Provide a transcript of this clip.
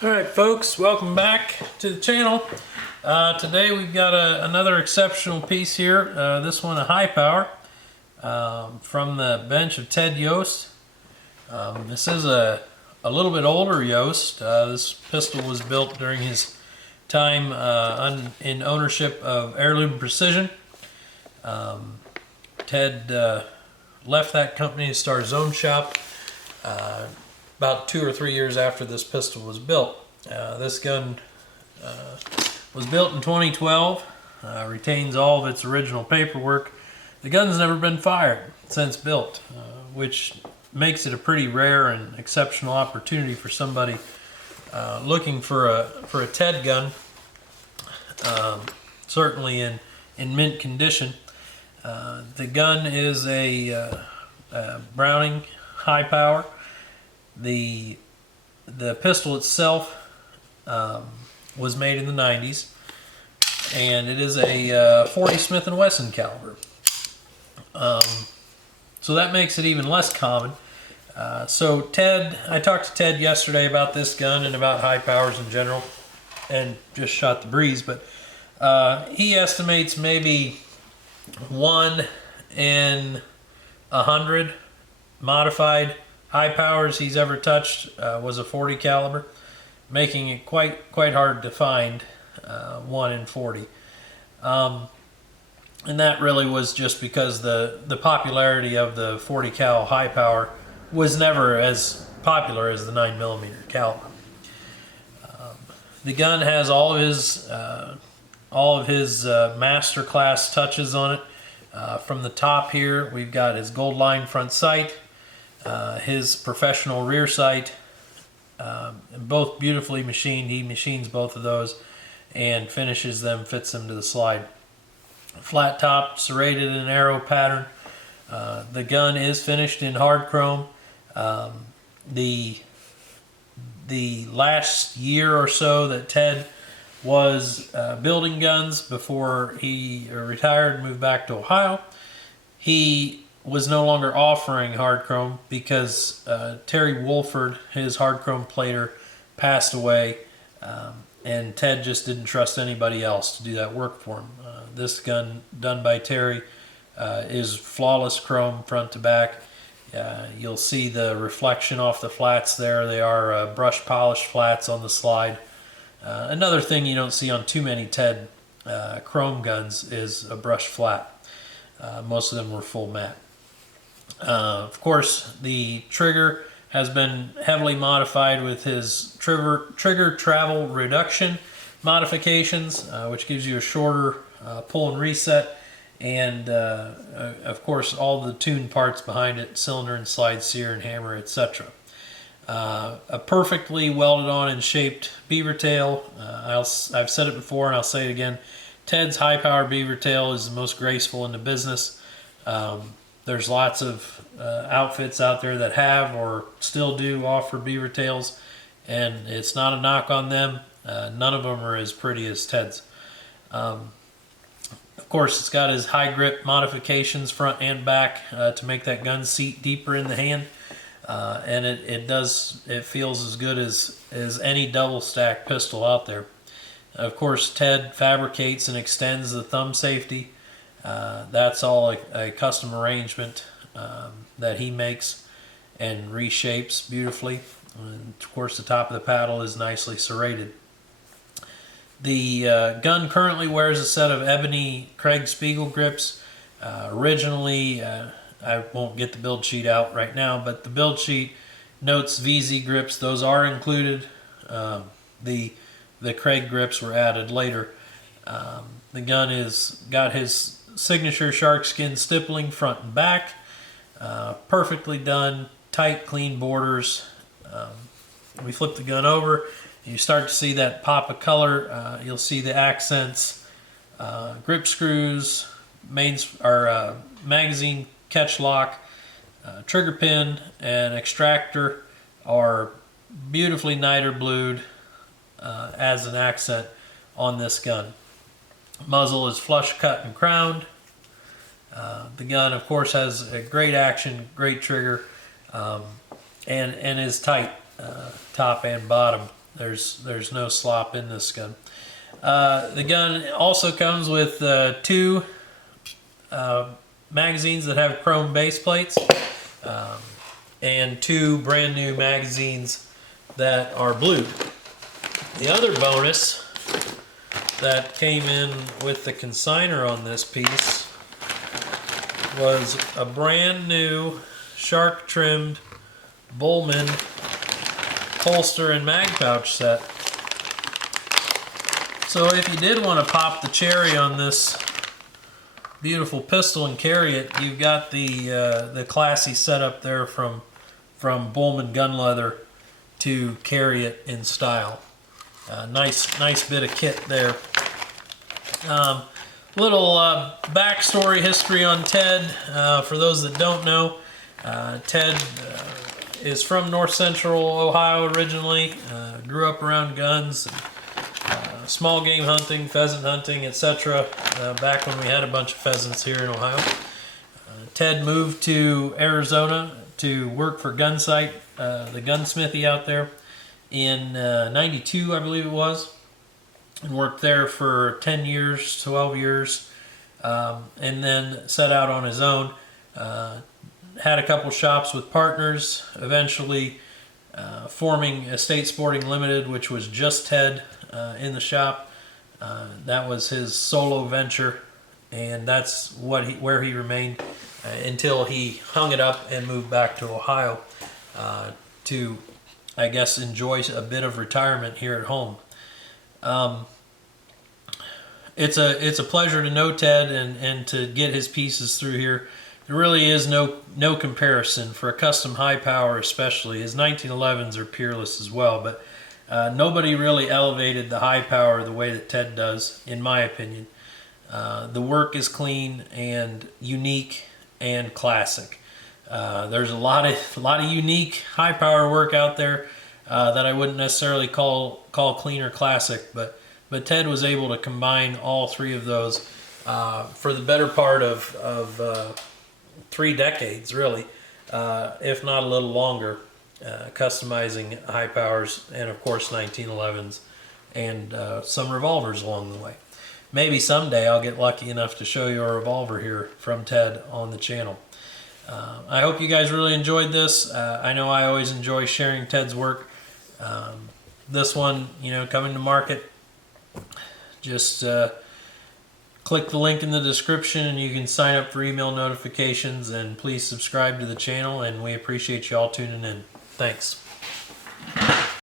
Alright folks, welcome back to the channel. Today we've got another exceptional piece here. This one a high power from the bench of Ted Yost. This is a little bit older Yost. This pistol was built during his time in ownership of Heirloom Precision. Ted left that company to start his own shop about 2 or 3 years after this pistol was built. This gun was built in 2012, retains all of its original paperwork. The gun's never been fired since built, which makes it a pretty rare and exceptional opportunity for somebody looking for a Ted gun, certainly in mint condition. The gun is a Browning high power. The pistol itself was made in the 90s, and it is a 40 Smith Wesson caliber. So that makes it even less common. So I talked to Ted yesterday about this gun and about high powers in general, and just shot the breeze, but he estimates maybe 1 in 100 modified high powers he's ever touched was a 40 caliber, making it quite hard to find 1 in 40. And that really was just because the popularity of the 40 cal high power was never as popular as the 9mm caliber. The gun has all of his master class touches on it. From the top here, we've got his gold line front sight, his professional rear sight, both beautifully machined. He machines both of those and finishes them, fits them to the slide. Flat top, serrated in an arrow pattern. The gun is finished in Hardchrome. The last year or so that Ted was building guns before he retired and moved back to Ohio, he was no longer offering Hardchrome because Terry Wolford, his Hardchrome plater, passed away, and Ted just didn't trust anybody else to do that work for him. This gun done by Terry is flawless chrome front to back. You'll see the reflection off the flats there. They are brush polished flats on the slide. Another thing you don't see on too many Ted chrome guns is a brush flat. Most of them were full matte. Of course, the trigger has been heavily modified with his trigger travel reduction modifications, which gives you a shorter pull and reset, and of course all the tuned parts behind it, cylinder and slide sear and hammer, etc. A perfectly welded on and shaped beaver tail. I've said it before and I'll say it again. Ted's high power beaver tail is the most graceful in the business. There's lots of outfits out there that have or still do offer beaver tails, and it's not a knock on them. None of them are as pretty as Ted's. Of course, it's got his high grip modifications front and back to make that gun seat deeper in the hand. And it feels as good as any double stack pistol out there. Of course, Ted fabricates and extends the thumb safety. That's all a custom arrangement that he makes and reshapes beautifully. And of course, the top of the paddle is nicely serrated. The gun currently wears a set of ebony Craig Spiegel grips. Originally, I won't get the build sheet out right now, but the build sheet notes VZ grips. Those are included. The Craig grips were added later. The gun is got his signature shark skin stippling front and back. Perfectly done, tight, clean borders. We flip the gun over, and you start to see that pop of color. You'll see the accents, grip screws, magazine catch lock, trigger pin, and extractor are beautifully niter blued as an accent on this gun. Muzzle is flush cut and crowned. The gun, of course, has a great action, great trigger, and is tight top and bottom. There's no slop in this gun. The gun also comes with 2 magazines that have chrome base plates, and 2 brand new magazines that are blue. The other bonus that came in with the consignor on this piece was a brand new shark trimmed Bullman holster and mag pouch set. So if you did want to pop the cherry on this beautiful pistol and carry it, you've got the classy setup there from Bullman gun leather to carry it in style. Nice bit of kit there. Little backstory history on Ted. For those that don't know, Ted is from North Central Ohio originally. Grew up around guns, small game hunting, pheasant hunting, etc. Back when we had a bunch of pheasants here in Ohio. Ted moved to Arizona to work for Gunsight, the gunsmithy out there, in 92, I believe it was, and worked there for 10 years, 12 years, and then set out on his own. Had a couple shops with partners, eventually forming Estate Sporting Limited, which was just Ted in the shop. That was his solo venture, and that's where he remained until he hung it up and moved back to Ohio to, I guess, enjoy a bit of retirement here at home. It's a pleasure to know Ted and to get his pieces through here. There really is no comparison for a custom high power, especially. His 1911s are peerless as well, but nobody really elevated the high power the way that Ted does, in my opinion. The work is clean and unique and classic. There's a lot of unique high power work out there that I wouldn't necessarily call clean or classic, but Ted was able to combine all 3 of those for the better part of 3 decades, really, if not a little longer, customizing high powers and, of course, 1911s and some revolvers along the way. Maybe someday I'll get lucky enough to show you a revolver here from Ted on the channel. I hope you guys really enjoyed this. I know I always enjoy sharing Ted's work. This one, coming to market, just click the link in the description and you can sign up for email notifications, and please subscribe to the channel, and we appreciate you all tuning in. Thanks.